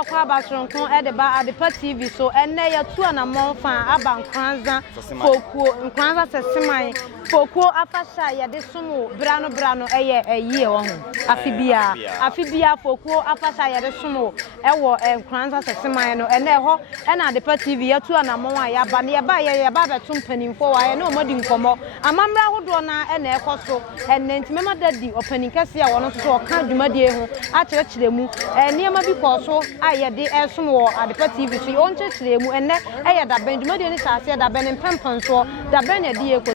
wa kwa basronko e de ba Adepa TV so enne ya tu na monfa aba Nkoransa Fokuo Nkoransa seseman Fokuo afasha ya de sumu brano eye eyie wo ho afibia Fokuo afasha ya de sumu ewo Nkoransa seseman no enne ho e na Adepa TV ya tu na monwa ya ba ne ya ba betum panimfo wa ye no modi nkomo amamra hodo na enne ekoso enne ntimema dadi opani kase a wono so ka dwumadie ho a kire mu niema bi koso aye de esom wo Adepa TV so on kire mu enne eye da ben dwumadie ni sase da ben mpempan so da ben na die ko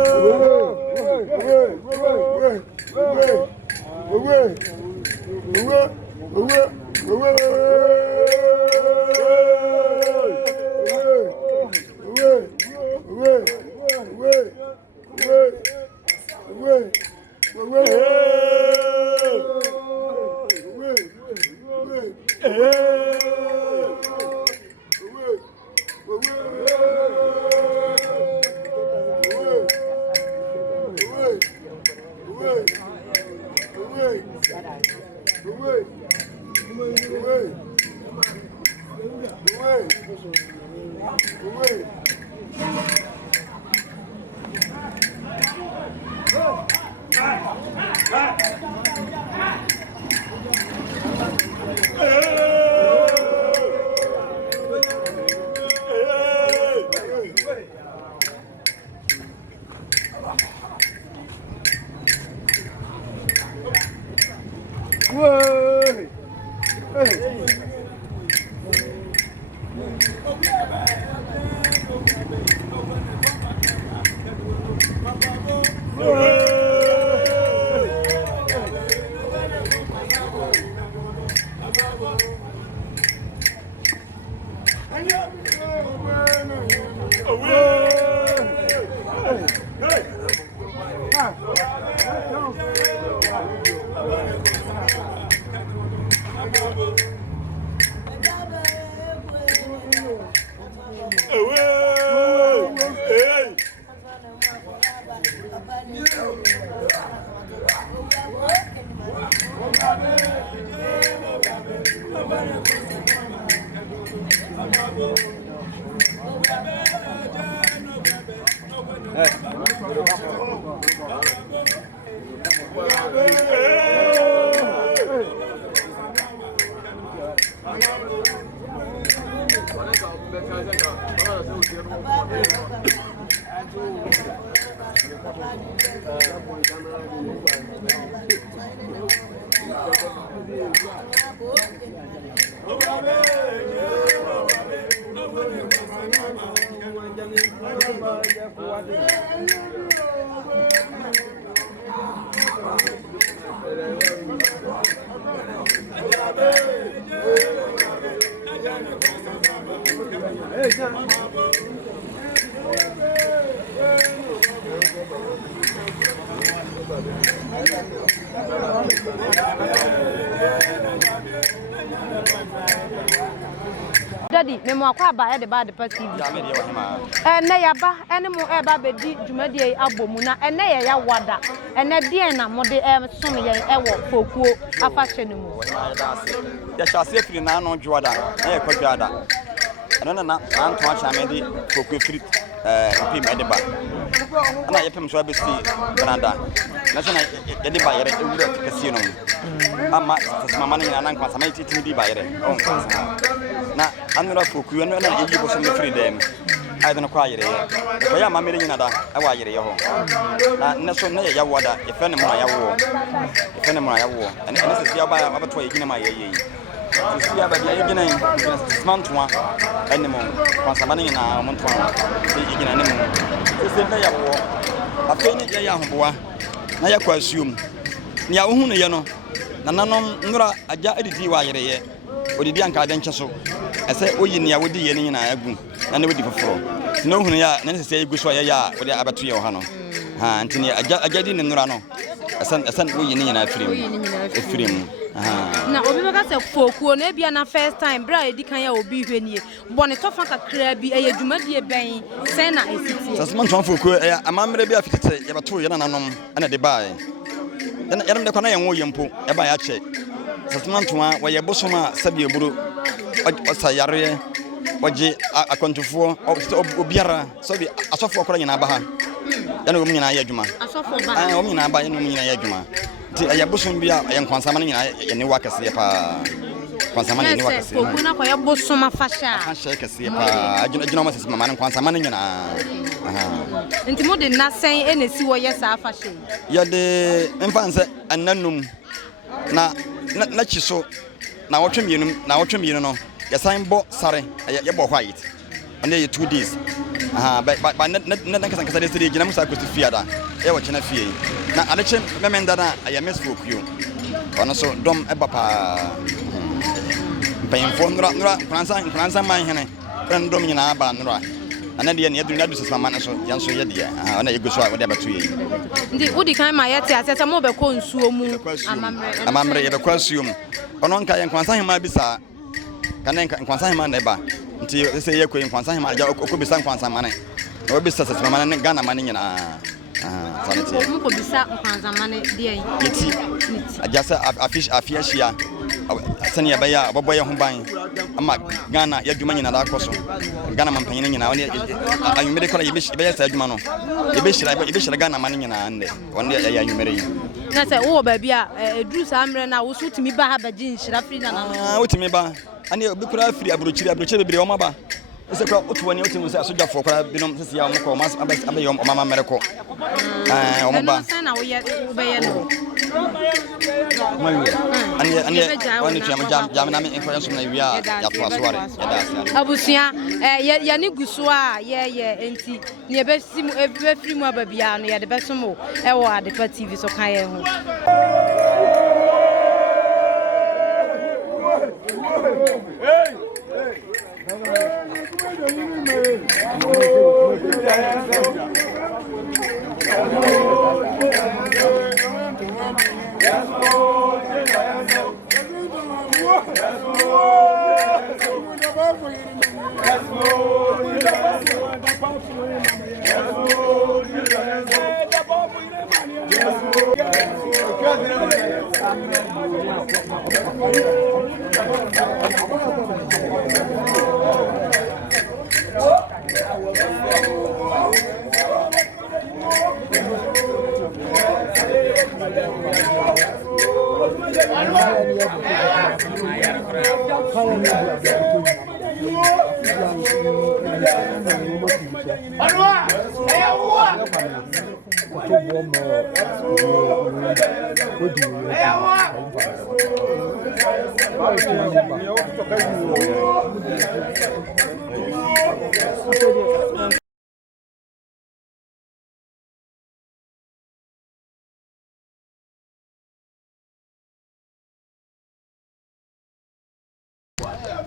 Daddy, me mo akwa ba e de ba Adepa TV. Na ya ba ene mo e ba bedi dwumadie abomu na ene ya wada. Ene de na mo de som ye e wo Fokuo afahye ne mu. Ya shase firi na no dwada. Na ye kwadwada. Eno na anto acha me di Fokuo firi pim e de ba. Ana ye pem so abesi Canada. Na so na ye de ba yere e wura kase no. Ama mama na na nkwa sama titimi di ba yere. On kwasa. Na anura Fokuo no na eyi bo so me free dem ai don kwa yire ko ya mamere nyina da e wa yire ye ho na ne so na ya wada e fe ne mo ya wo e fe ne mo ya wo ene se ya ba abato ye gina ma ye ye se ya ba ye gina smantwa ene mo kwansama nyina mo ntwa ye gina ne mo se na ya wo afi ni ya hoboa na ya kwa asuom ni ya wo hu ne ye no na nanom nura aja edidi wa yire ye odidi anka de nche so ese oyi ne ya wodi ye ne nyina agu na ne wodi foforo no hunu ya na se egu so ya wodi abeto ye ho no ha ntini agadi ne nura no esan oyi ne nyina afirim na obi baka se Fokuo na bia na first time bra edi kan ya obi hwenie bone tofa kakra bi eye dwumadie ben sen na esiti sasman ton Fokuo amamre bi afitete ye beto ye na nanom ana de bae ya de kwana ye wo yempo e ba ya che sasman ton wa ye bosoma sabi eburo sayare oje akontofo obiara so bi asofo okora nyina aba ha ya na nyina ya adwuma asofo ba nyina aba ya na nyina ya adwuma ti ayabosom bi a yankwansama nyina ya ne wakase pa kwansama ne wakase Fokuo na kwa yabosom afasha afasha kase pa adwuna ma sese mama ne kwansama ne nyina nti mo de nasen enesi wo yesa afasha ya de mfanse annanum na chiso na wotwemienu no ya sign bo sare ya bo white and there 2 days but na kasa de sire gina musa ko fiada e wo chena fie na adeche memenda na ya mes Fokuo ono so dom e bapa mpayimfo nura Nkoransa man hene ndom nyina aba nura ana de ne aduru na du sesama na so yanso ye de ana ye guso a wo de abatu ye ndi udi kan ma yete asese mo be ko nsuo mu amamre ye be kwa nsuo mu ono nka ye Nkoransa hema bisa kana Nkoransa hema na eba nti se ye ko Nkoransa hema ja okobisa Nkoransa mane no bisa sesama mane Ghana mane nyina sanete mo ko bisa Nkoransa mane de yi yeti ajasa afiashia sani ya baya boboye ho ban ama Ghana ya dwuma nyina da akoso Ghana mampanyine nyina woni ayumere kola yebe sa dwuma no yebe shira Ghana mane nyina ande woni ya ayumere yi na se wo ba bia eduru sa amre na wo so tumi ba ha ba jin shira free na na wo tumi ba ane obi kura free abrochire bebre o maba ese kwa otu woni otu musa soja fo kura binom sisi ya omko mas abayo mama mereko o maba na wo ye be no ane woni tuya jam na me enkoya so na wia ya to asware ya da asia abusia ya ni guso a ye enti ne be simu be free mu ababia no ye de be somo e wo Adepa TV so kan ye ho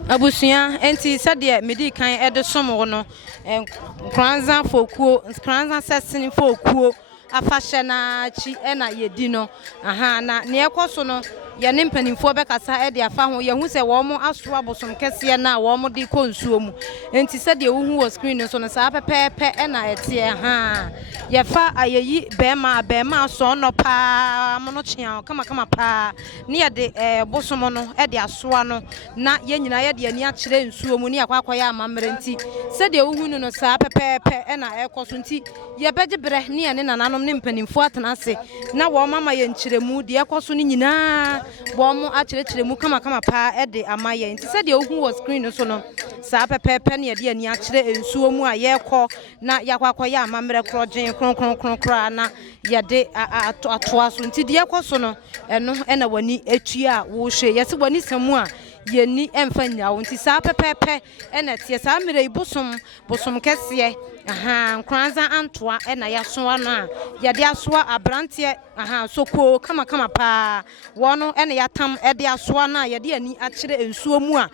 abusia enti sade medi kan ede somo no Nkoransa Fokuo Nkoransa sesini Fokuo afahye na chi na yedi no na ne ekoso no ye ne mpanimfo be kasa e de afa ho ye hu se wo mo aso abosom kese na wo mo de konsuo mu enti sade wo hu wo screen so no sa pepepe na ete ye fa ayeyi bema so no pa mo no chia kama pa ne ye de bosom no e de asoa no na ye nyina ye de ani a kire nsuo mu ne akwa ya amamre enti sade wo hu no sa pepepe na ekoso enti ye beje bre ne ye ne nananom ne mpanimfo atena ase na wo mama ye nkyiremu de ekoso ne nyina bo mo a kyeremu kama pa e de amaye enti sade wo hu wo screen so no sa pepepe ne ye de ani a kire nsuo mu a ye kɔ na yakwa ya amamre krogen kronkron na ye de atoa so enti de ekoso no eno na wani etua wo hwe ye se wani samu a yeni emfa nyawo nti sa pepepe na tie sa mere bosom kese Nkoransa antoa na ya so ano a ya de asoa abrante soko kama pa wono na ya tam de asoa na ya de ani akire ensuo mu a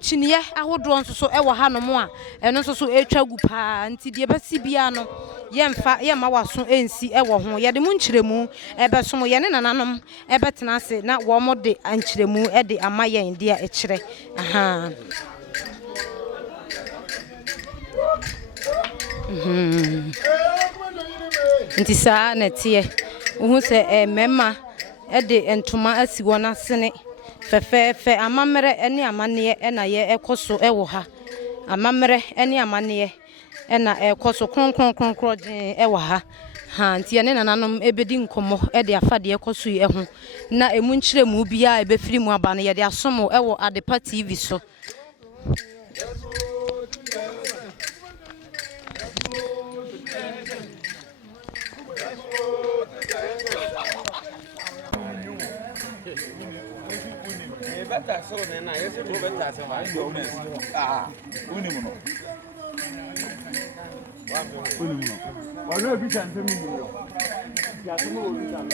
chiniye ahodo nso so wo hanom a eno nso so etwa gu pa nti de besi bia no ye ma waso ensi wo ho ye de mu nkyiremu ebe so mo ye ne nananom ebe tena ase na wo mo de ankyiremu de amaye ndia ekire nti saa na tie wo se mema de entoma asi wona sene Fefe amamere ene amane na ye ekoso ewo ha amamere ene amane na ekoso kronkron ewo ha ha nti ene nananom ebedi nkomo de afade ekoso yi ho na emu nkyire mu bia ebefiri mu aba no ye de asomo ewo Adepa TV so better so then I used to better so I do unimuno wano bi chan fe mi yo ya tumo o bi chan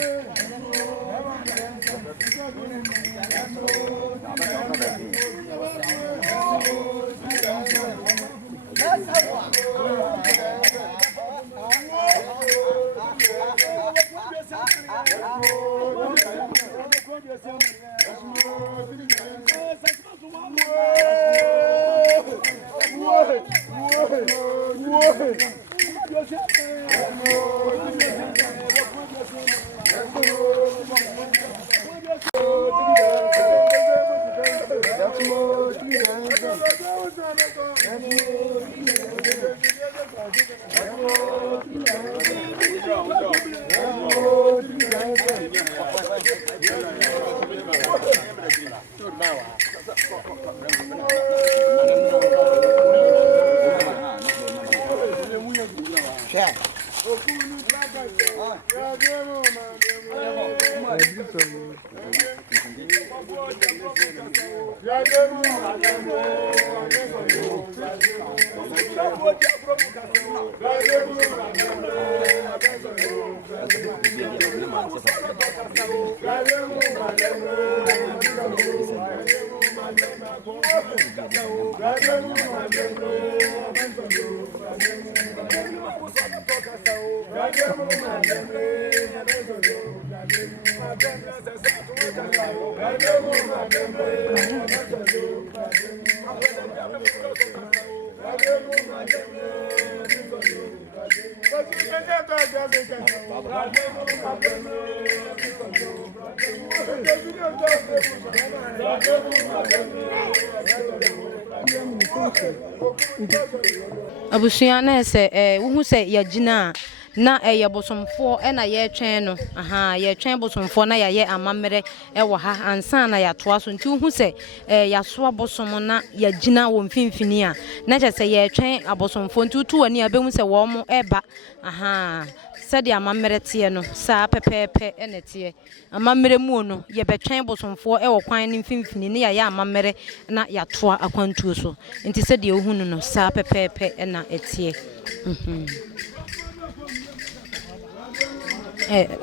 Abusuya na se wo hu se ya gina na ye bosomfo na ye twen no aha ye twen bosomfo na ye amamere wo ha ansa na ya toa so nti wo hu se ya so bosom na ya gina wo mfimfini a na che se ye twen abosomfo nti tu wani abehu se wo mo eba aha sede amamere tie no saa pepepe ene tie amamere mu no ye betwen bosomfo wo kwan ni mfimfini ne ya amamere na ya toa akwantuo so nti sede wo hu no saa pepepe ena etie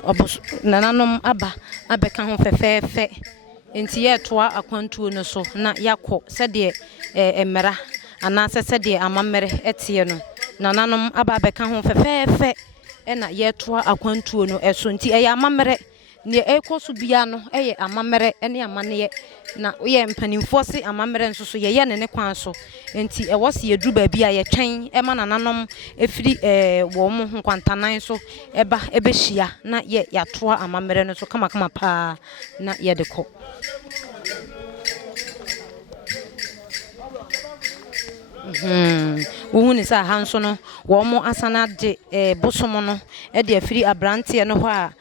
obos nananom abeka ho fefefe enti ye toa akwantuo no so na yakọ sede emera ana sede amamere etie no nananom abeka ho fefefe ena ye toa akwantuo no eso nti amamere ne ekoso bia no amamere ene amane na ye mpanimfo se amamere nso so ye ne kwan so enti wose ye duru ba bia ye twen ema nananom efiri wo mo nkwantanan so ebehia na ye yatoa amamere no so kama pa na ye de ko wo ni sa hanso no wo mo asana de bosomo no de afiri abrante no ho a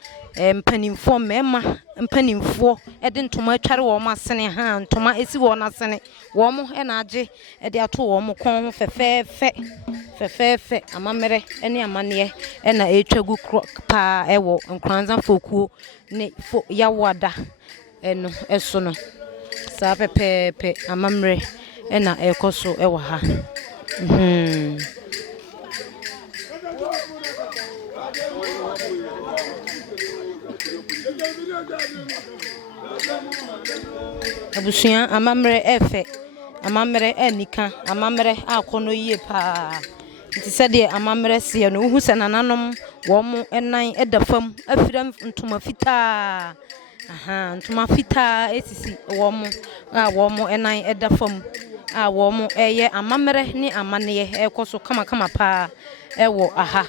mpanimfo mema mpanimfo de ntoma atware wo ma sene ha ntoma esi wo na sene wo mo na age de ato wo mo kon fefefe amamere ene amane na etwagu pa ewo Nkoransa Fokuo ne yawada eno eso no sa pepepe amamere na ekoso ewo ha abusuya amamere efe amamere enika amamere akono yie pa nti sede amamere se no hu se nananom wo mo enan edafam afira ntoma fita aha ntoma fita esisi wo mo enan edafam wo mo eye amamere ni amane ekoso kama pa ewo aha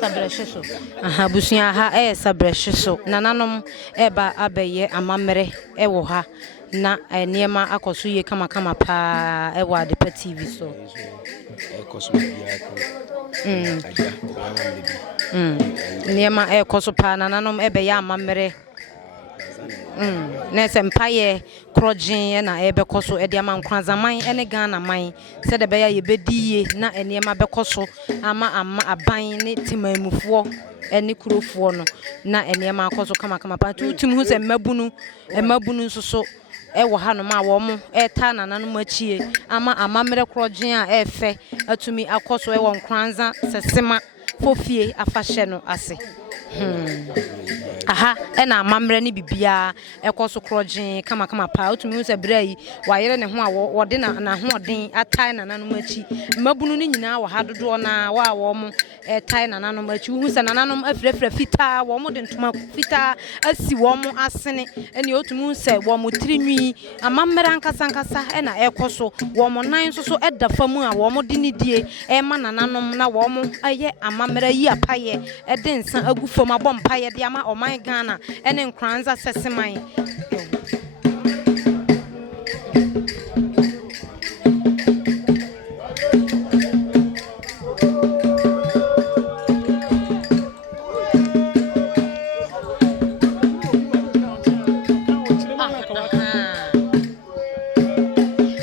Sabreshiso. Aha busunya ha sabreshiso. Nananom eba abeye amamere ewo ha na niema akoso ye kama pa ewo Adepa TV so. Ekoso bia Niema ekoso pa nananom ebe ya amamere. Na sempaye krojin na ebe koso ede ama Nkoransa man ene Ghana man se de be ya yebedie na eniema be koso ama aban ne timamufuo ene kurofuo no na eniema koso kama pa tutum hu se mabunu soso ewo hanom a wo mo eta nananom achie ama amamere krojin a efe atumi akoso ewo Nkoransa sesema fofie afahye no ase aha ena amamre ni bibia ekoso krojin kama pa otumi se brai wayere ne ho a wode na ho odin atai na nanom achi mabunu ni nyina wa hadodo na wo mo etai na nanom achi hu se na nanom afrefra fita wo mo de ntoma fita asi wo mo asene ene otumi se wo mo tirinwi amamre ankasa ena ekoso wo mo nan so eda famu a wo mo de ni die ma na nanom na wo mo aye amamre yi apaye edensa agufo ma bompa ye de ama oman Ghana ene Nkoransa seseman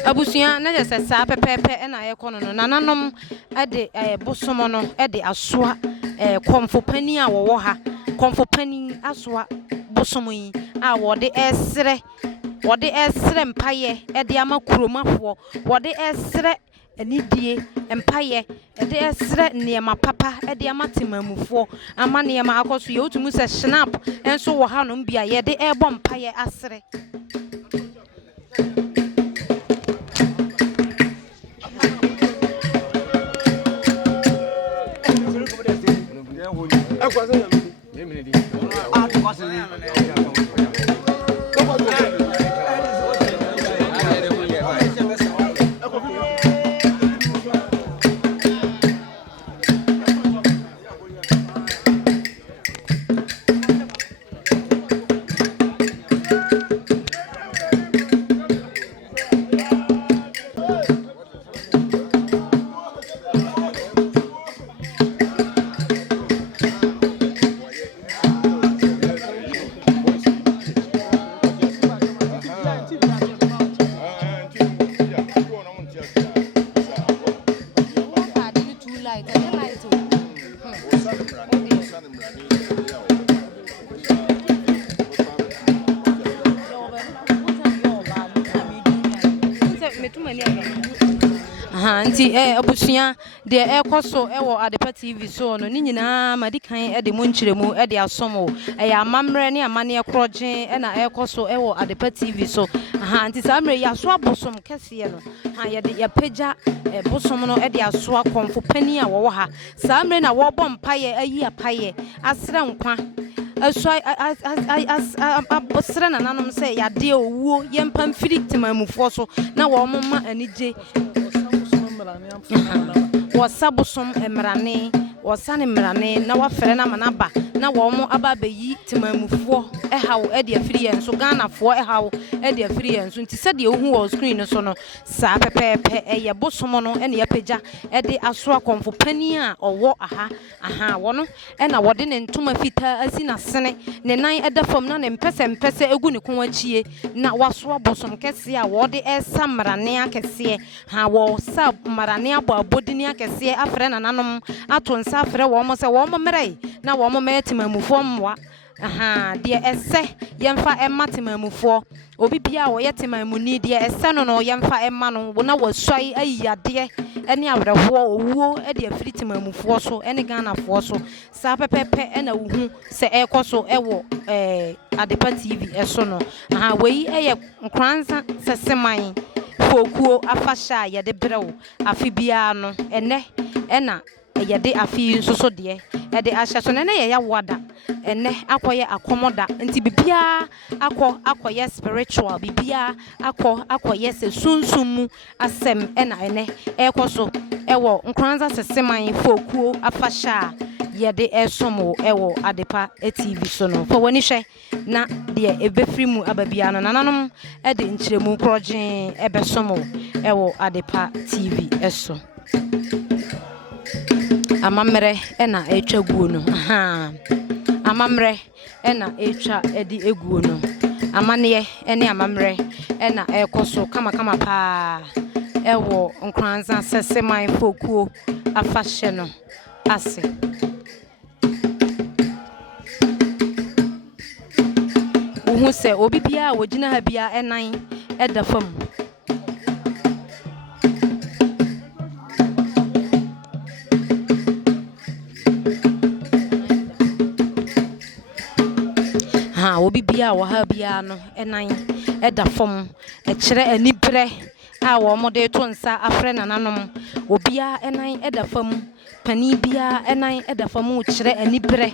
abusuya na je sesa pepepe ena ye kono no nananom ade bosomo no ede asoa komfo pani a wo ha komfo pani asoa bosomo yi a wode esre mpaye ede ama kuromafo wode esre anidie mpaye ede esre niema papa ede ama timamufo ama niema akoso ye otumu se snap enso wo ha no bia ye de ebo mpaye asre nti abusuya de ekoso ewo Adepa TV so no ni nyina madikan de monchiremu de asomo ya amamre ne amane ekrojen na ekoso ewo Adepa TV so nti samre ya so abosom kese no ye de ya pagya bosom no de aso akomfo pani a wo ha samre na wo bom paye ayi apaye asra nkwa asoi abosra na nanom se ya de owuo ye mpamfiri timamufo so na wo mma anije wasabosom emrane wasane mrane na wafere na manaba na wo mo aba bayi timamufo ehawo de afiri en so Ghanafo ehawo de afiri en so nti se de ohu wo screen so no sa pepepe eye bosom no ene ya pagya de aso akomfo pani a owo aha wono na wode ne ntoma fita asi na sene ne nan eda fam na ne mpese egu ne kon achie na waso abosom kese a wode esa mrane akese ha wo sa mrane abo abodini akese afre na nanom ato nsa afre wo mo se wo mo mere na wo mo metimamufo mwa de ese yemfa ematimamufo obi bia wo yetimamuni de ese no yemfa ema no na wasoi ayade ene awerehwo owuo de afiri timamufo so ene Ghanafo so sa pepepe na wuhu se ekoso ewo Adepa TV eso no wei eye Nkoransa seseman Fokuo afasha ye de brew afibia no ene yɛde afi nso so de ɛde ahyɛ so na yɛ wada ene akɔyɛ akomoda nti bibia akɔyɛ spiritual bibia akɔyɛ se sunsumu asɛm ɛna ene ɛkɔso ɛwɔ Nkoransa seseman Fokuo afahya yɛde ɛsomo ɛwɔ Adepa TV so no for wani hwɛ na de ebefiri mu ababia no nananom ɛde nkyeremu krɔgyen ɛbɛsomo ɛwɔ Adepa TV ɛso amamre ɛna etwa guo no amamre ɛna etwa ɛde eguo no amane ɛne amamre ɛna ɛkɔso kama pa ɛwɔ Nkoransa seseman Fokuo afahye no ase uhu sɛ obi bia wogina ha bia ɛnan ɛda fam obi bia wo ha bia no ɛnan ɛda fam ɛkyerɛ anibrɛ a wo mo de to nsa afrɛ nananom obia ɛnan ɛda fam pani bia ɛnan ɛda fam wo kyerɛ anibrɛ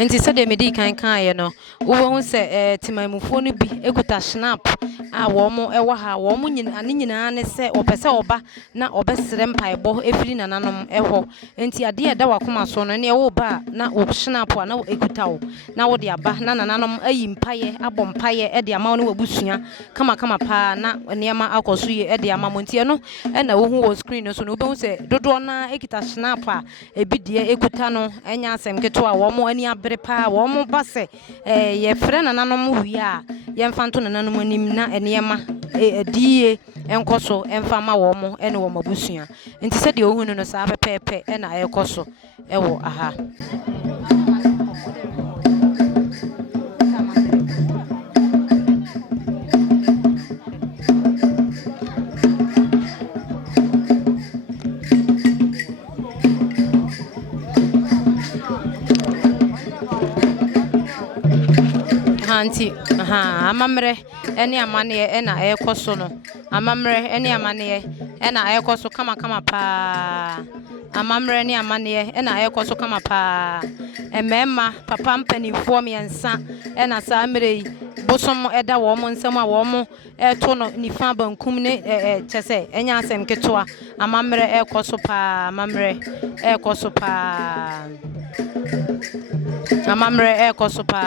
Enti sɛ de medi kan ye no wo hu sɛ timamufo no bi ekuta snap a wo mo ɛwɔ ha wo mo nyina ne sɛ opɛ sɛ oba na obɛsrɛ mpaebɔ efiri nananom ɛhɔ enti ade ɛda wakoma so no ne ɛwɔ ba na wo snap a na ekuta wo na wo de aba na nananom ayi mpaye abɔ mpaye ɛde ama no wabusua kama pa na nneɛma akɔso ye ɛde ama mo nti no ɛna wo hu wo screen no so no wo hu sɛ dodo na ekita snap a ebi de ekuta no enya asɛm keto a wo mo ani pa wo mo ba se ye frɛ nananom wi a ye mfa nto nananom anim na enema die enkoso emfa ma wo mo ene wo mabusua nti sɛ de ohunu no saa pepepe ena ekoso ewo aha anti amamre ene amane ena ekoso no amamre ene amane ena ekoso kama pa amamre ene amane ena ekoso kama pa emema papa mpanimfo miensa ena saa mre bosom eda wo mo nsem a wo mo eto no nifa bankum ne kyese enya asem ketoa amamre ekoso pa amamre ekoso pa amamre ekoso pa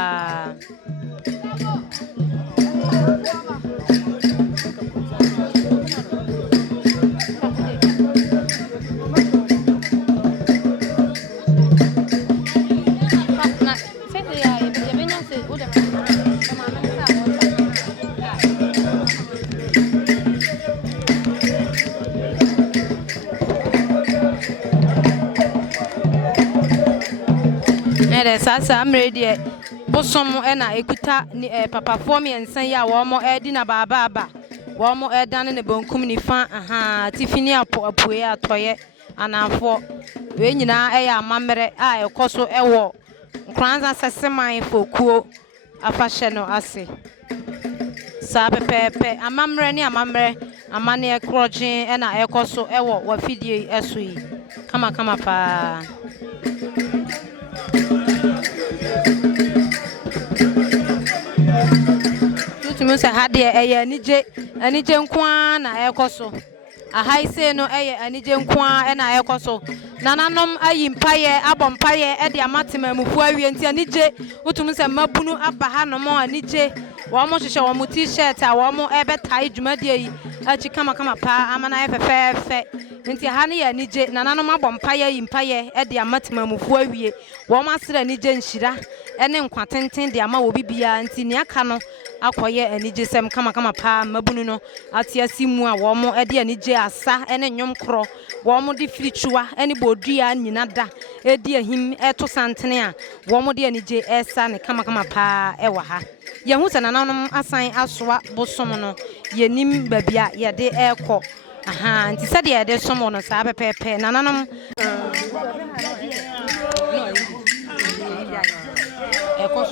Sasa mredi bosom ena ekuta papa form yensan ya wo mo edi na baba wo mo edane ne bonkum ni fa tifini apoe atoye anafo we nyina eya amamere a ekoso ewo Nkoransa seseman Fokuo afahye no ase sa pepepe amamre ni amamre amane ekrojin ena ekoso ewo wafidie eso yi kama pa tutumu se hade eye anije nkwa na ekoso ahai se no eye anije nkwa na ekoso nananom ayimpaye abompaye e de amatemamufu awie nti anije utumu se mabunu abaha no mo anije wo mo hwehwe wo mo t-shirt a wo mo ebetai dwumadie yi achi kama pa amana efefefe nti ha ne ya anije nananom abompaye yimpaye e de amatemamufu awie wo ma sere anije nhyira ene nkwatenten de ama wo bibia nti ne aka no akoye anije sem kama pa mabunu no atiasi mu a wo mo e de anije asa ene nwom kro wo mo de firichua ene bodua nyina da e de ahim eto santene a wo mo de anije esa ne kama pa e wa ha ye hu sanananom asan asoa bosom no ye nim babia ye de eko nti sade ye de somo no sa pepepe nananom eko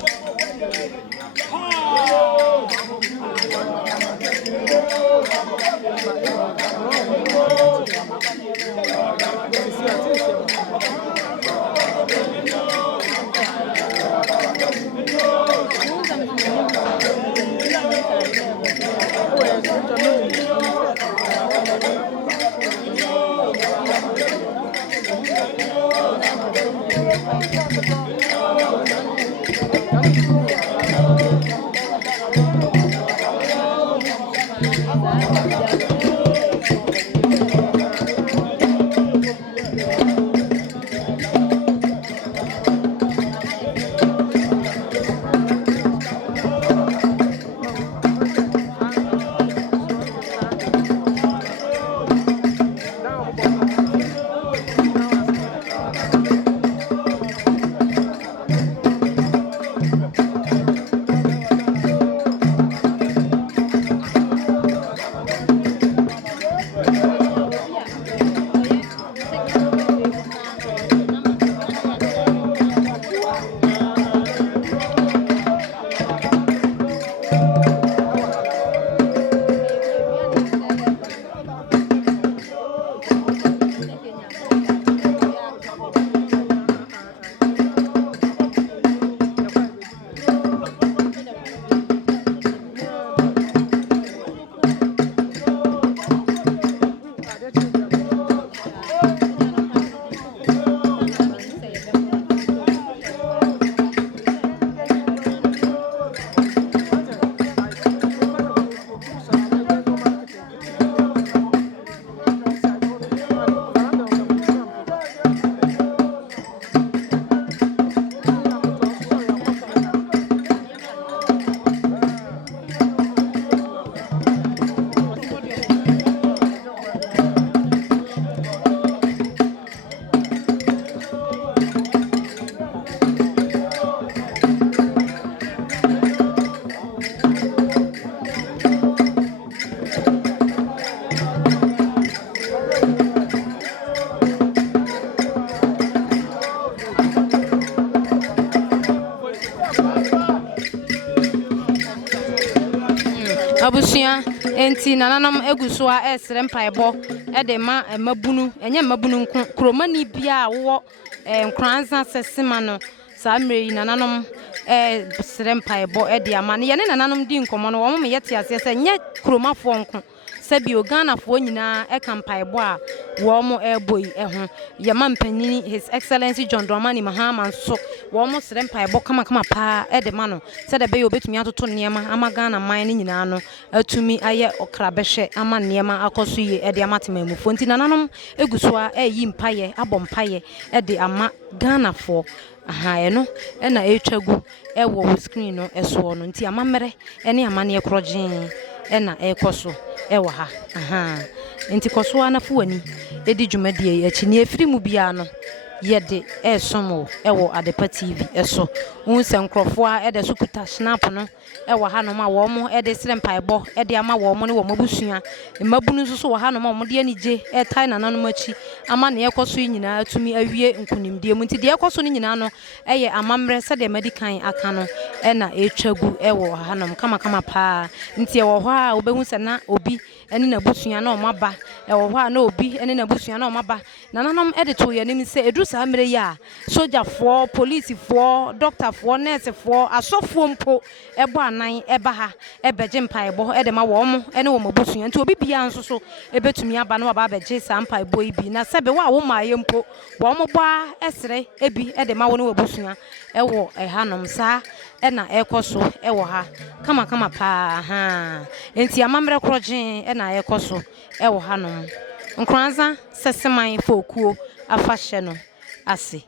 abusia enti nananom eguso a esere mpaebo e de ma mabunu enye mabunu kromani bia wo Nkoransa sesema no sa mrei nananom sere mpaebo e de ama ne ye nananom di nkomo no wo me yete ase se nye kromafo nko sabi Ghana fo nyina e kampaebo a wo mo eboi ho ye mampanyini His Excellency John Dramani Mahama so wo mo sere mpaebo kama pa e de ma no se de be yo betumi atoto niema ama Ghana man ni nyina no atumi aye okrabehwe ama niema akoso yi e de amatemamu fo nti nananom eguso a yi mpaye abompaye e de ama Ghana fo no na etwagu e wo screen no eso no nti amamere ene amane ekrogyen ena ekoso ewa ha nti koso anafo ani edi dwumadie achi ne efiri mu bia no yede somo ewo Adepa TV eso unse nkrofo a ede so kuta snap no ewo hanom a wo mo ede sire mpaebo ede ama wo mo ne wo mabusua mabunu so wo hanom a mo de anije tai nananom achi ama ne ekoso nyina atumi awie nkunimdie mu nti de ekoso ne nyina no eye amamre se de medikan aka no na etwagu ewo hanom kama pa nti ewo ho a obehu se na obi ene na busua na o maba ewo ho a na obi ene na busua na o maba nananom ede to ye nim se edu sa mre ya soldier for police for doctor for nurse for asofo mpo ebo anan eba ha ebeje mpaebo ede ma wo mo ene wo mabusua nti obi bia nso so ebetumi aba na ba beje sa mpaebo ibi na sebe wa wo maaye mpo wo mo ba esre ebi ede ma wo ne wo busua ewo hanom sa ena ekoso ewo ha kama pa ha enti amamre krojen ena ekoso ewo hanom Nkoransa seseman Fokuo afahye no ase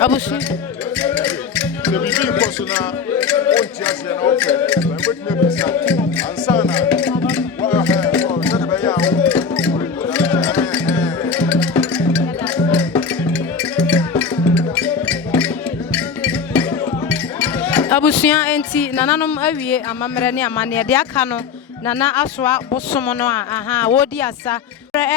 abusu bibi koso na onti ase na ofe but me bisa ansana wa ha o se be ya abusuan enti nananom awie amamre ne amane de aka no nana asoa bosom no aha wodi asa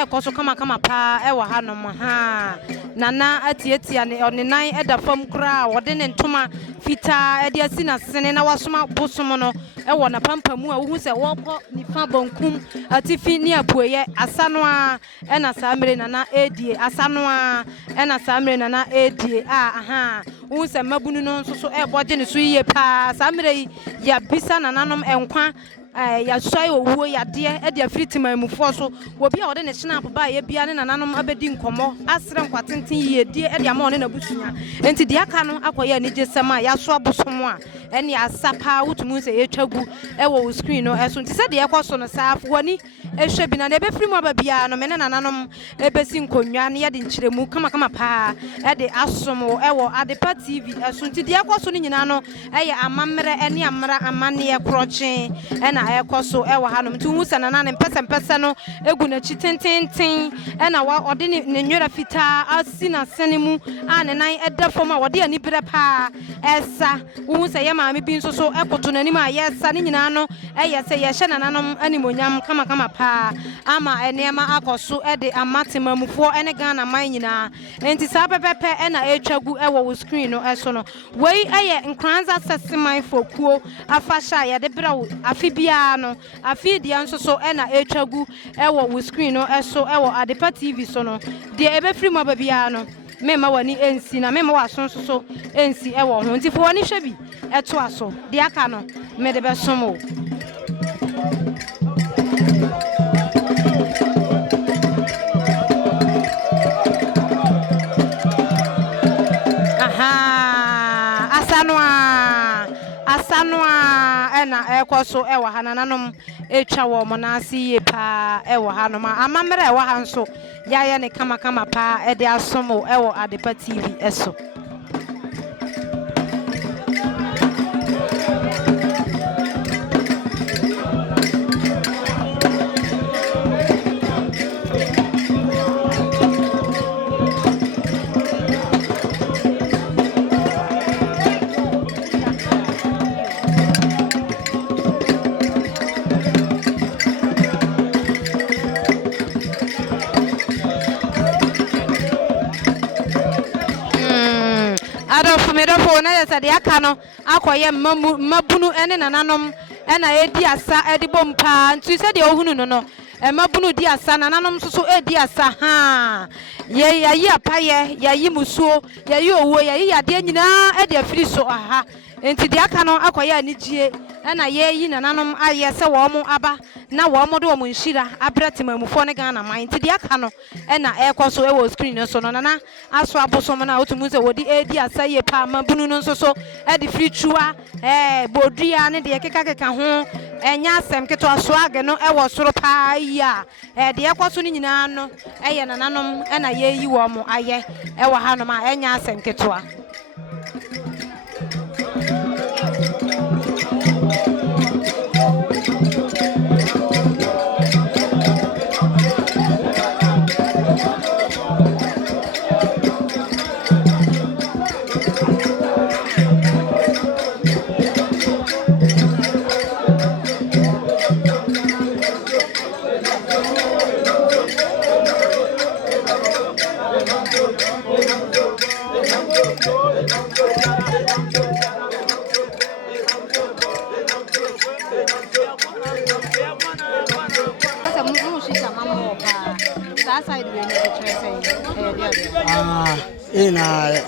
ekoso kama pa ewa hanom ha nana atietia ne onenan eda fam kra wode ne ntoma fita ede asi na sene na wasoma bosom no ewo na pampamu a wo se wokọ nifa bankum atifi ni apueye asa no a ena samre nana edie asa no a ena samre nana edie aha wo se mabunu no nso so eboje ne so yiye pa samre ya bisa nananom enkwa ya soy owo ya de e de afiritima mufo so obi a wode ne snap ba ya bia ne nananom abedi nkomo asre nkwatenten ye de e de ama one na busua enti de aka no akoya ni jesema ya so abosom a ene asapa wotumu se yetwagu e wo screen no eso nti se de ekoso no saafo wani ehwe bi na na ebefirimu aba bia no me ne nananom ebesi nkonwa ne ye de nkyeremu kama pa e de asom e wo Adepa TV eso nti de ekoso no nyina no eye amamre ene amra amane ye krochen ena ekoso ewa hanom tu hu sanana ne mpese no egu na chi tententen ena wa ode ne nwera fita asi na senemu a ne nan eda fom a wode ani bere pa esa hu se ye maame bi nso so ekoto nanim a yesa ne nyina no eye se ye hye nananom animonyam kama pa ama enema akoso ede amatemamufo ene Ghana man nyina enti sa pepepe ena etwagu ewo wo screen no eso no wei eye Nkoransa seseman Fokuo afasha ye de brawo afibia no afidi anso so ena etwagu ewo wo screen no eso ewo Adepa TV so no de ebefiri mo babia no mema wani ensi na mema wasonso so ensi ewo ho nti fo wani hwe bi eto aso de aka no me de besomo aha asanwa ena ekoso ewa hanananom etwa wo mo na asi ye pa ewa hanoma amamre ewa hanso ya ne kama pa ede asomo ewo Adepa TV eso Adofo na yesa de aka no akoye mabunu ene nananom ena edi asa edi bompa ntu se de ohunu no mabunu di asa nananom so edi asa ha ye yayi apaye yayi musuo yayi owo yayi yade nyina edi afiri so aha enti de aka no akoye anijie ena ye yi nananom aye se wo mo aba na wo mo de wo nshira abratemamufo ne Ghana man enti de aka no ena ekoso ewo screen no so no na aso abosom na otumu se wodi edi asa ye pa mabunu no so edi free chua bodua ne de keka ho enya asem keto swag no e wo soro pa ya de ekwoso ni nyina no eye nananom e na yeyi wo mo aye e wo hanom a enya asem keto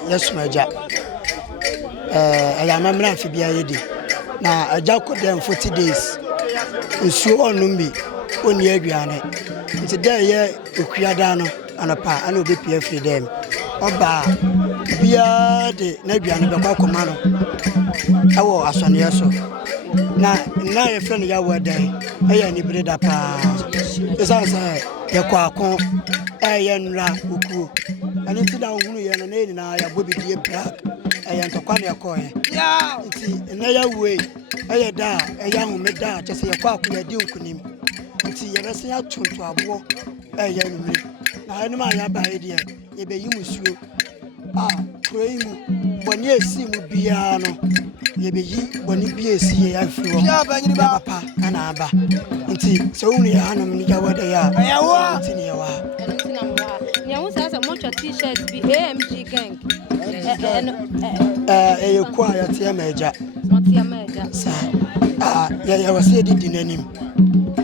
Yes, my job. I am a man for BID. Now, I just got them 40 days. And so on, me, 1 year, Granny. And today, you create down on a part, and will be PF for them. Oba, Bia de Nebian, the Commando. I was on yes. Now, a friend of your day, I am bread up. As I say, the Quaco, I am Fokuo. And it's down here and I will be dear black. I am to come your coin. Yeah, it's another way. I am there, a young medal, just a quack with a duke in him. And see, you see, I told to a war. A young man. Now, I know my idea. You be you, monsieur. Pray me. When you see me, piano. You be ye, when you be a sea, I feel. Papa and Abba. And see, so only I know me what they are. I want in your T-shirts be AMG gang. A quiet major. Sir, I was said it in him.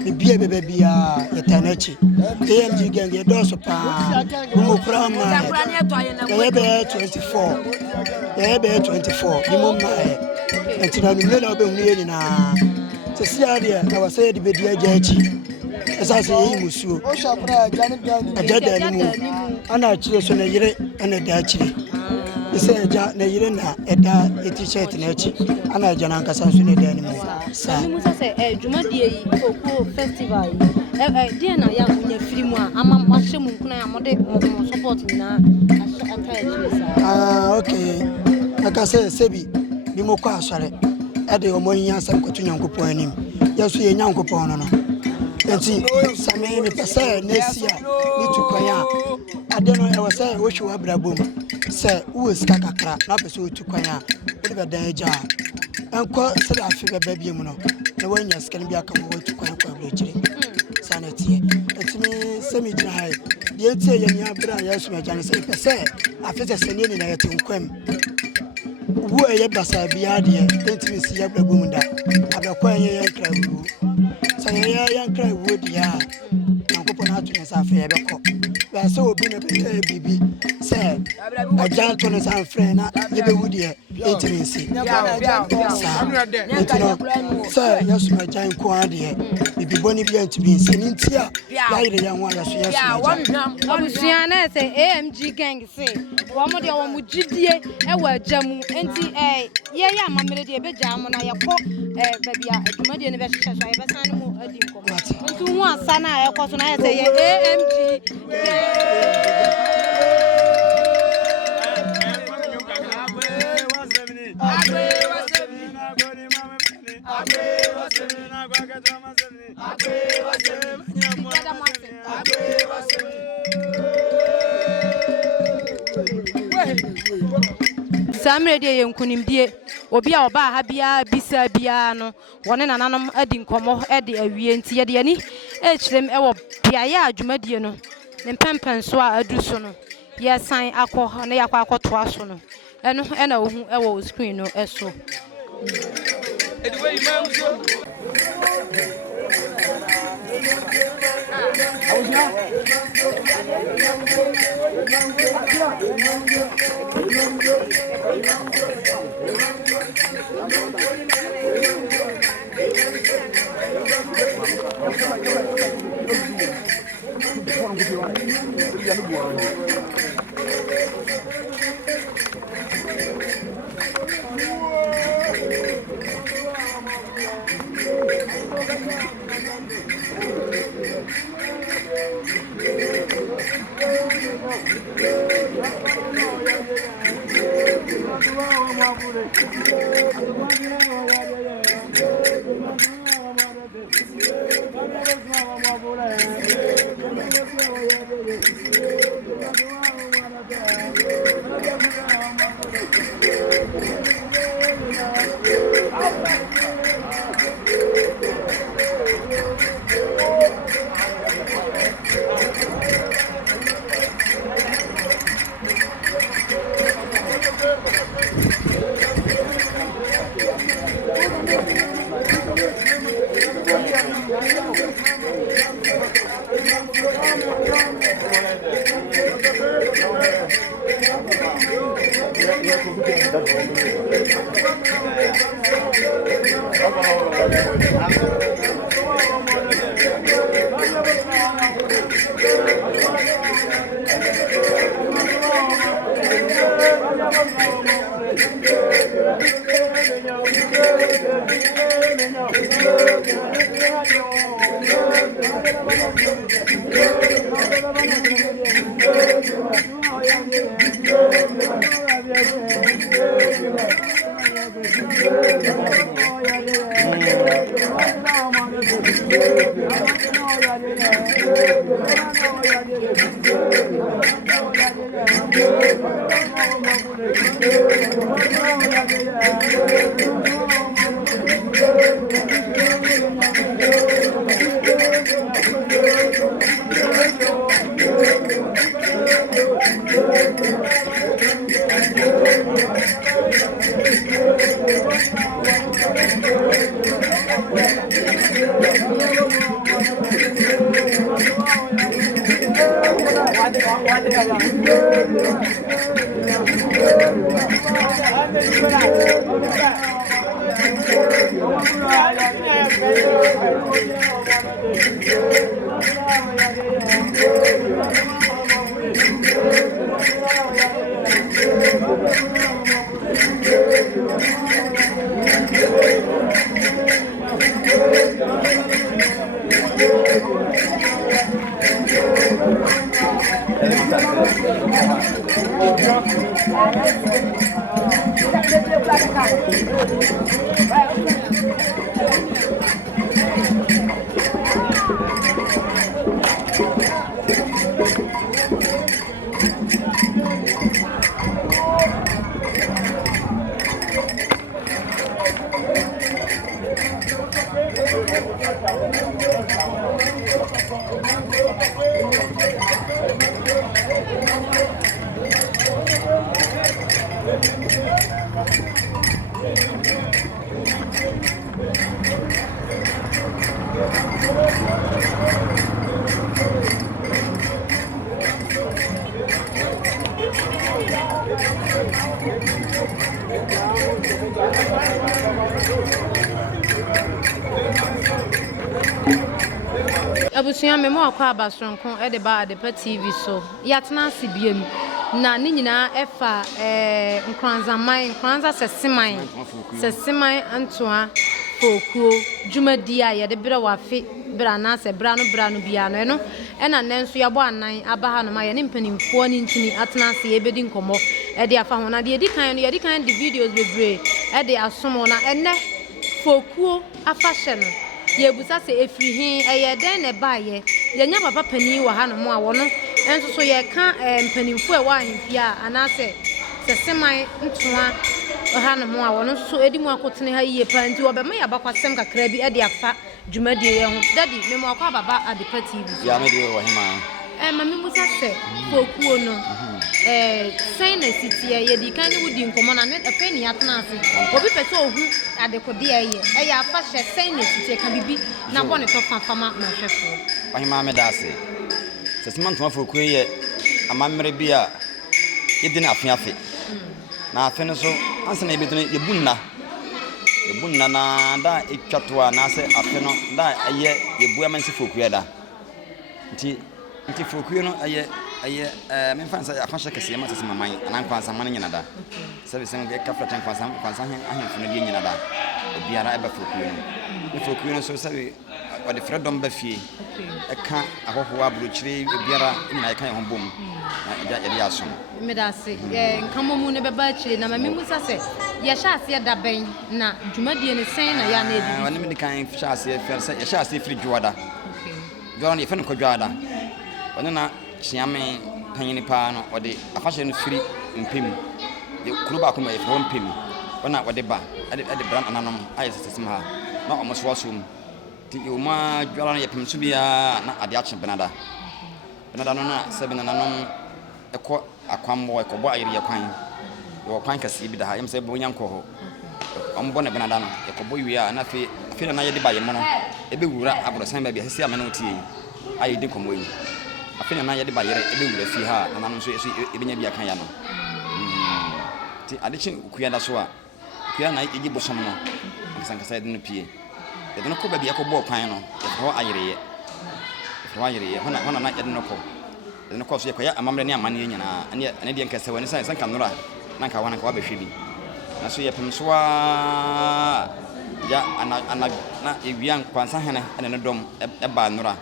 The baby, Thematic. AMG gang, your doors of power. 24. 24. You move my until I'm in the middle of the now. To see, I was said to be the judge. As I say, Monsieur, a judge, and I choose on a year and a dutchery. He said, Nayirena, a t-shirt in H, and I Janaka Sassuni anymore. Sir, Jumadi Feastival. Diana, young Frimois, I'm a mushroom, I'm supporting now. Okay. Like I say, Sebi, Bimoka, sorry. At the Omoyan San Cotunan Coupon him. Yes, we are young coupon. And see, some may be said next year. Need to Koya. I don't know. I was saying, wish you were Brabum. Say, who is Kakakra, not so to Koya. Whatever danger. And call said I feel baby, no. The one yes can be a come away to Koya. Sanity. It's me, semi dry. The answer, young brother, yes, my Janice, say, I feel a sending in a team. Who are your bassa be idea? Don't you see a Brabunda? I've acquired a crowd. So young cry wood, yeah. Now go on out to us after a cop. We are so been a baby. Say, a gentleman and friend, you would hear intimacy. Sir, yes, my giant quadia. If you want to be seen here, like the young one, yes, Luciana say AMG gang say, one more one with GDA, a word jamu, and yeah, my melody, a bit jam, and I have baby, a comedy anniversary. I have a son who to one son, I have a say AMG. Samre de yenkunimdie obi a oba ha bia bisa bia no wone nananom adi nkomo e de awie nti ye de ani e kirem e wo biaye adwumadie no ne pempen so a adu so no ye san akọ ne yakọ akoto aso no eno e na ohu e wo screen no e so Abusuya me mo akwa abasronko e de ba Adepa TV so yatena asibiem na ne nyina efa Nkoransa seseman antoa Fokuo dwumadi a ye de bere wafe bra na se bra no bia no eno ena nenso yabo anan aba ha no ma ye ne mpanimfo ni ntini atena ase ye bedi nkomo e de afa hona de edikan no ye dikan de videos bebre e de asomo na enne Fokuo afa hye no ye busa se efiri hin eye den ne baaye ye nya papa pani wa ha no mo a wono enso so ye ka mpanimfo e wa ahemfia anase seseman ntoa ha no mo a wono so edi mu akotene ha yiye pa nti obema ya bakwasem kakra bi e de afa dwumadie ye ho daddy me mo akwa baba Adepa TV ya me de wo hima mami musa se Fokuo no sen na sitie ye di kan wudi nkomo na ne efe ni atena ase obi pese ohu adekode ye ya afa hye sen na sitie ka bibi na bone to fafama na hwefo wahima me da se seseman to Fokuo ye amammere bi a yedi na afiafe na afe no so anse na ebetone yebunna na da etwato a na se afe no da aye yebu amansi Fokuo da nti Fokuo no aye aye me fansa ya kwasha kase ma sese maman anan kwansa man nyina da sabe sen be ka frata kwansa ahemfo no die nyina da biara eba Fokuo no ne Fokuo no so sabe o de fredom ba fie eka ahoho abrochire biara nyina eka ho bom na ya de aso me da se nkamo mu ne beba chire na mame mu sase ya sha ase da ben na dwumadie ne sen na ya na ebi wani me kan sha ase ferse ya sha ase firi dwada dwada ne fe no kodwada wani na chiame panyini pa no ode afahye no firi mpem de kuruba ko me fo mpem wana ode ba ade bran ananom aye sesim ha na omoso wasum ti yoma dwala no yepem so bia na ade ache benada no na sebe na nanom eko akwambo eko bo ayiri yakwan yo kwan kase bi da ha yemse bo nyanko ho ombo na benada no eko bo wi na fe na yede ba yemo no ebe wura abrosan ba bia sese amena otie aye de komo yi afina na yede ba yere ebe wura fi ha na nanom so ebenya bia kan ya no ti adichin kuyanda so a kuya na igi bosom no sankasa de no pie de no ko ba bia ko bo kwan no ho ayere hona na yede no ko de no ko so yakwa ya amamre ne amane nyina ane de nkasa wani san kanora na nka wana ka wa behwe bi na so ye pem so a ya ana na ewian kwansa hene ane no dom e ba nora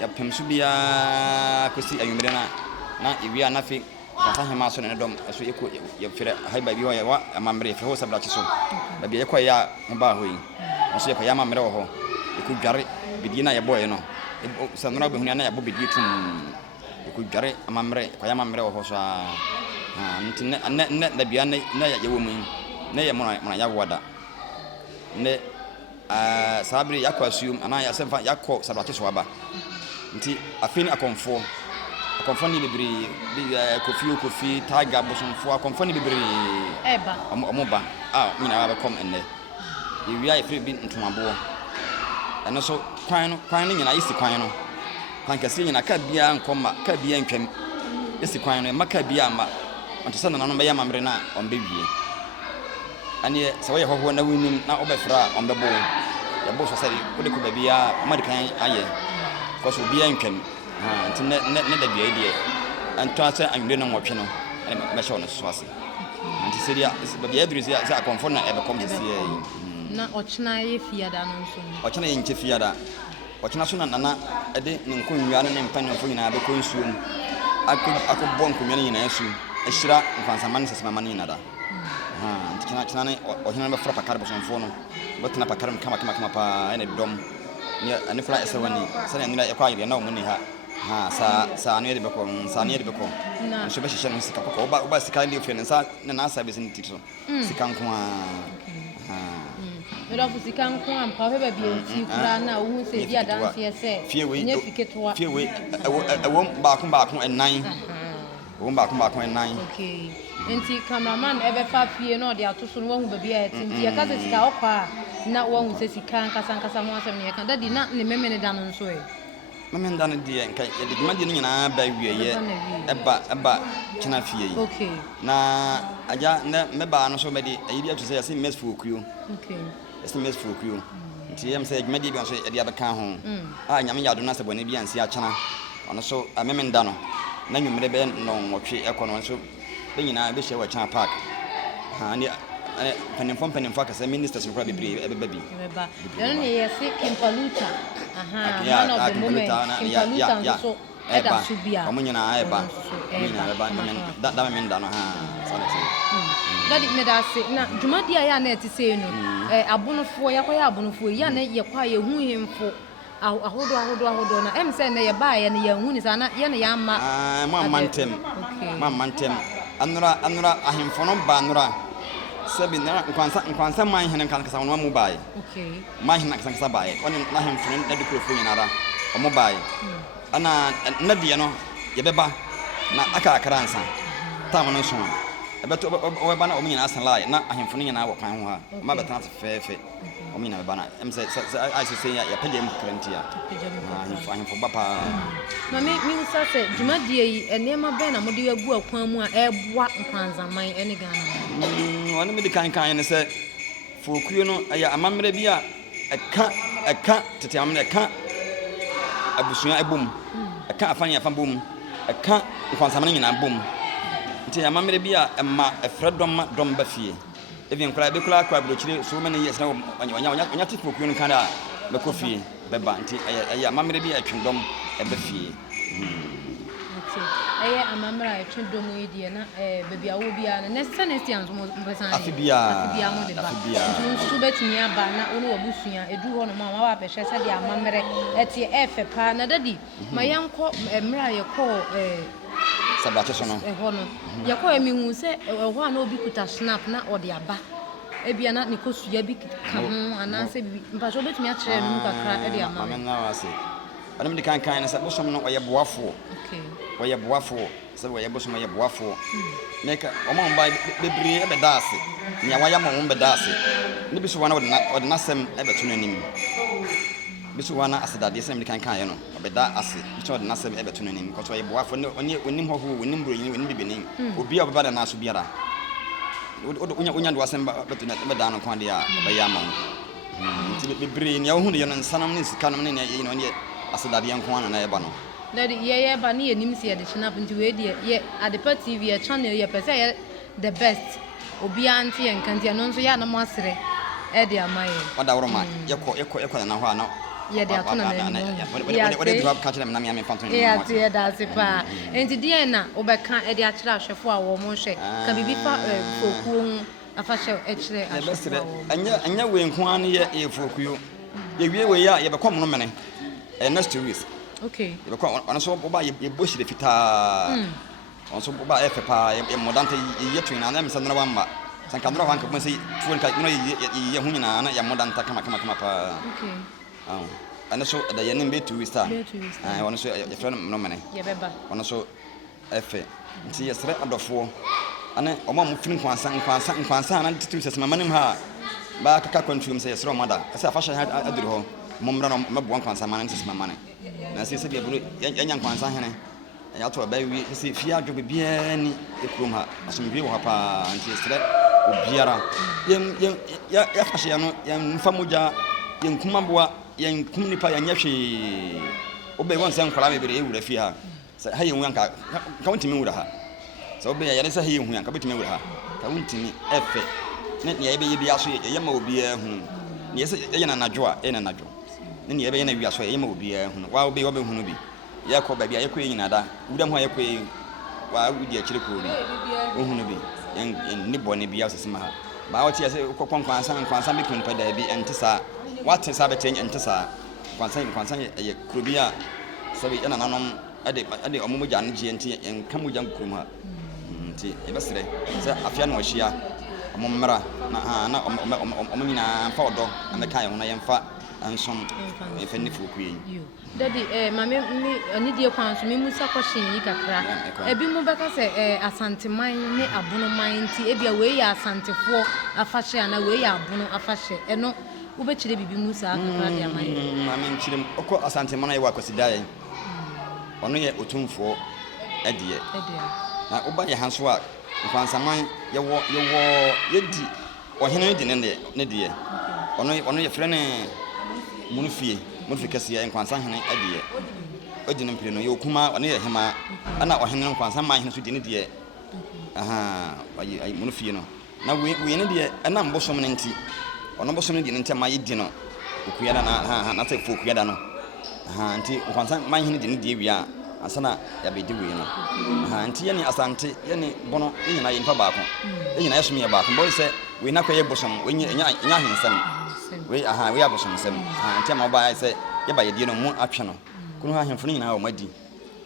ya pem so bia kosi ayumre na ewia na fi kwansa hema so ne dom so yeko ye fere haiba bi ho ya wa amamre fe ho sabra chi so ba bia yakwa ya mo ba ho yi so yakwa ya amamre wo ho yeko dware bidi na ye boye no sanora be hunu na ya bo bidi tum yeko dware amamre kwa ya amamre wo ho so ntine ne da bia na ya wo mu ne ye mo na ya wada ne sabri yakwa assume ana ya semfa yakọ sabra chi so aba nti afini akonfo ni bibiri kofi tiger bosomfo akonfo ni bibiri eba omoba nyina ba kom enne ewia efiri bi ntomabo eno so kwan ni nyina isi kwan no kwan kase nyina ka bia nkoma ka bia ntwam isi kwan no maka bia ma onto sana no be ya mamre na ombe wie ane se wo ye hoho na winum na obefra ombebo ya bo so sari ode ko bia amadi kan aye ko so bia ntwam nti ne da bia die anto ase anwure no nwotwe no me sha no so ase nti seria bia duru se akonfo na ebe kom se na ochna ye fiada no so ochna ye nche fiada ochna so na ede ne nkonwia no ne mpanfo nyina be ko nsuom akobon konwia no nyina asu ehira mfansaman sesema man nyina da nti kina ne ochna be fra pakar bosonfo no botna pakar kama pa ene dom ni ani fra esewani sane nina ekwa yire na omuni ha sa anu yede beko sa anu yede beko so be hihye no sika koko oba sika ndi ofie nsa na asa be sin titso sika nko Mera fusika nko ampa he ba bi enti kura na wo se di adanse ese nya fiketwa fiewe ewo baako enan wo baako enan okay enti cameraman ebe fa fie no de atoso no wahu ba bi a enti ya kaze sika okwa na wahu se sika nkasa mo asem ne kan dadi na ne meme ne dano nso e meme ndane die nka ye de dwuma die nyina ba wie ye eba kina fie yi okay na aja na meba no so be de ayi bi atuse ya se mes Fokuo okay ese mes Fokuo nti yem se dwuma die bi so e de abeka ho nyame yado na se bone bi ansi achana ono so meme ndano na nwumre be no nwotwe ekono so be nyina be hye wa chan park ani penimfo akasa ministers no probably be baby then yes Kimpaluta one of the moment Kimpaluta so eda subia omunyina eba da me nda no sanete dadi me da se na dwumadi ya na etise no abonofo yakoya abonofo ya na yekwa ye hu hemfo ahodo na emse na ye ba ye na ye hu ni sana ye na ya ma mantem anura ahemfo no ba anura sabi na nkwansa man hene kan kasa wonu bae okay man hene kasa bae woni na hemfo na de kurofo nyinara omo bae ana na de no ye beba na akara nsa ta mo no so ebeto o ba na o nyina asan lai na ahemfo nyina wo kwan ho ha ma betana fefe o nyina beba na emse I say ya page mu krantia ahemfo bapa na mi nsa se dwumadie yi enema be na mode agu akwan mu a eboa nkwanzaman ene Ghana wani mi de kan ne se Fokuo no aya amamre bi a eka tete amamre eka abusua ebom eka afan ya fan bom aka nkwansamane nyina bom nti ya mamere bi a ma efredom dom ba fie even kula be kula kwa brochire so many years na onya tifokuo no kan da be ko fie be ba nti ya mamere bi atwendom e ba fie eye amamra atwendom yi die na baabi awo bia na next year nso mo besan afibia mo de ba nso betumi aba na ono obusua edu ho no ma wa behwe se de amamre etie efe pa na dadi ma yanko emra ye ko sabache so no ho no ye ko emihu se ho ana obi kuta snap na ode aba ebia na nikosuya bi ka ho ananse bi mpa so betumi a kire no kakra e de amamre amena wase Adam de kan na sa bosom no oye boafo okay oye boafo sa oye bosom oye boafo meka o ma mba bebre e be daase nia waya ma mo be daase ni biso wana ode na sem e beto nanim biso wana asedade sem de kan no obeda ase biso ode na sem e beto nanim ko so oye boafo onim ho ho onim broyin onim bibenin obi a obeba da na so biara onya do asem beto na be da no kwan de a be ya ma nti bebre nia wo hu de no nsanam ne sika no ne ne asedade enko ana na eba no daddy ye ba ni enim se de snap nti we de ye adepa tv ye channel ye pese ye the best obi anti ye nkanti no nso ya na mo asere e de amaye wada woroma yekọ na ho ana ye de atona na ni wada di hab catch them na me fanton ye ati ye da se pa enti die na obeka e de akira ahwefo a wo mo hwe ka bibi fa Fokuo afahye e kire ahwefo anya we nko an ye Fokuo ye wie we ya ye bekom no mene next 2 weeks okay ye bekom ona so boba ye boshi de fita on so boba e fepa ye modante ye twin na me sanna wamba san kadro han ko se tuon ka no ye hu nyina na ya modanta kama pa okay ana so da ye nimbe 2 weeks ta ona so ye friend no mene ye beba ona so efe nti ye sere adofo ana omo mo fin kwansa na titu se mamanim ha ba kaka kwantum se ye sere omada asa fashion ha aduru ho momra no mebo kwansa mana nti se mamane na se se bia buru yanya kwansa hene ya to ba wi se fia adwo bia ni ekrom ha asomdwe wo ha pa nti sere obiara ya fashion no ya mfa moja ye nkumaboa ye nkum nipa ya nyahwe obe won se nkwara bebere ewura fi ha se ha ye hu anka ka wontimi wura ha se obe ya se ha ye hu anka betimi wura ha ka wontimi efe ne ye be ye bia so ye ma obi hu ne ye se ye na nadwo a na nadwo ne ye be ye na wi aso ye ma obi hu wa obe hu no bi ye ko ba bia ye ko nyina da wudam ha ye ko wa wudi a kire ko ni hu no bi ni bo ne bia so sima ha ba wati ya se kwansa me kun pa da bi entisa wati sa beten entisa kwansa ye krobia sabi ena nanom ade omumu jan je enti enkamu jan kuma nti e besere se afia no hia omummra na omumina fa odo ameka ye ho na yemfa ansom efani Fokuo daddy mame ani die kwan so me musa question yi kakra ebi mu beka se asanteman ne abonoman nti ebia we ya asantefo afahye ana we ya abono afahye eno wo be kire bibi musa kakra de amaye mame nkire okọ asanteman ye wa kwasidaye ono ye otumfo edie na oba ye hanso a nkwansaman yedi ohene di ne die ono ye frɛ ne munufie kase ya nkwansa hene adie odine mpire no ye okuma ono ye hema ana ohene nkwansa man hene so di ne die ayi munufie no na we ne die ana mbosom ne nti ono bosom ne di ne ntema ye di no okuya da na ta Fokuo da no nti nkwansa man hene di ne die wi a asana ya be di we no nti ye ni asante ye ni bono nyina ye mfa baako nyina ye som ye baako bo se we na kwaye bosom we nya hensam we abosom sem nti ma ba se ye ba ye die no mu atwe no kunu ha hemfo nyina o madi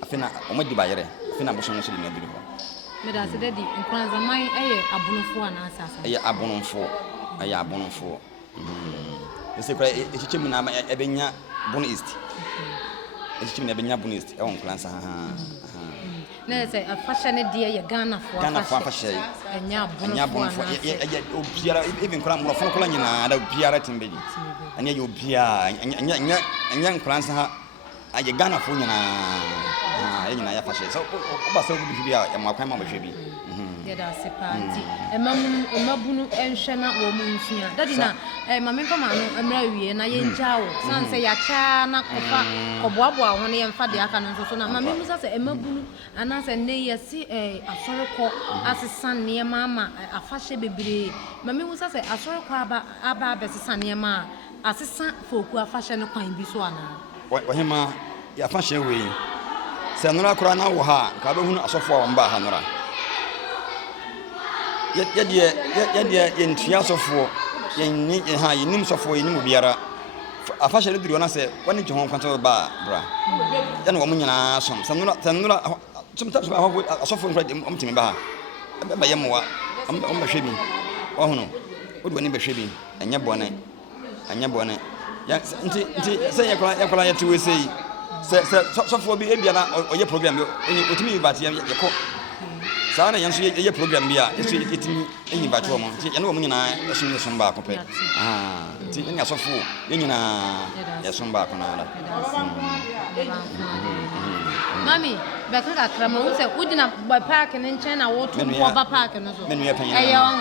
afena o madi ba yere afena bosom no so di na bi ho me da se dedi nkwanza man eye abonofo ana asasa eye abonofo ese kwa echichemi na ebenya bono east echichemi na ebenya bono east e won Nkoransa na se afasha ne die ye Ghana fo afasha enya abonofo ye obiara even kora mrofo kola nyina da obiara timbedi anya ye obiara anya Nkoransa ha aye Ghana fo nyina ye nyina ya fasha so oba so bi bia ya makwan ma bahwe bi yɛda ase paa nti ɛmabunu ɛnhwɛ na wɔ mu nsua dadi na mame mfa ma no mmra wie na yɛngya wo san sɛ yɛakyaa na kɔfa kɔboaboa ho ne yɛmfa de aka no nso so na mame mu sa sɛ ɛmabunu anaasɛ nnɛ yɛsi asɔrekɔ asesa nneɛma ama afahyɛ bebree mame mu sa sɛ asɔrekɔ aba abɛsesa nneɛma a asesa Fokuo afahyɛ no kwan bi so anaa wɔhema yɛafahyɛ wei sɛ nora koraa na wɔ ha ka bɛhunu asɔfoɔ a wɔmbaa ha nora yɛdeɛ yɛntua asɔfoɔ yɛnim sɔfoɔ yɛnim biara afahyɛ no duri na sɛ wɔne gye ho nkwanta bɛbaa bra yɛne wɔ mo nyinaa som sɛ nora asɔfoɔ nkora ɔmtumi ba ha ɛbɛba yɛ mmoa ɔmbɛhwɛ bi ɔhono wode w'ani bɛhwɛ bi ɛnyɛ bɔne nti sɛ yɛkora yɛte wei sɛ yi sɛ sɔfoɔ bi ebia na ɔyɛ program bi ɔtumi invite yɛkɔ saa na yɛn nso yɛyɛ program bi a yɛtumi invite wɔn nti yɛne wɔn nyinaa yɛsom yɛsom baako pɛ nti yɛne asɔfoɔ yɛn nyinaa yɛsom baako na mami bɛka kakra ma wo sɛ wogyina bɔ park ne nkyɛn na woto mpɔba park no so ɛyɛ wɔn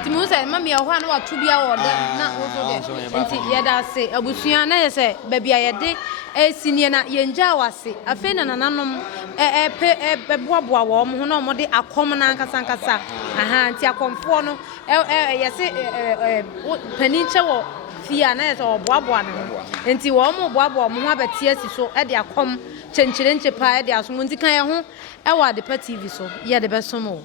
nti mu sɛ mami ɛhɔ a na wato bi awɔ dɛ na woto dɛ nti yɛda ase abusua na yɛ sɛ baabi a yɛde esinie na yɛngya wase afei na nananom ɛboaboa wɔn ho na wɔde akɔm na ankasa nti akɔmfoɔ no yɛse panin kyɛ wɔ fia na yɛ sɛ ɔboaboa no nti wɔn mo boaboa mo ho abɛte asi so de akɔm kyɛnkyerɛnkyɛ paa de asom nti kan yɛ ho ɛwɔ Adepa TV so yɛde bɛsom wo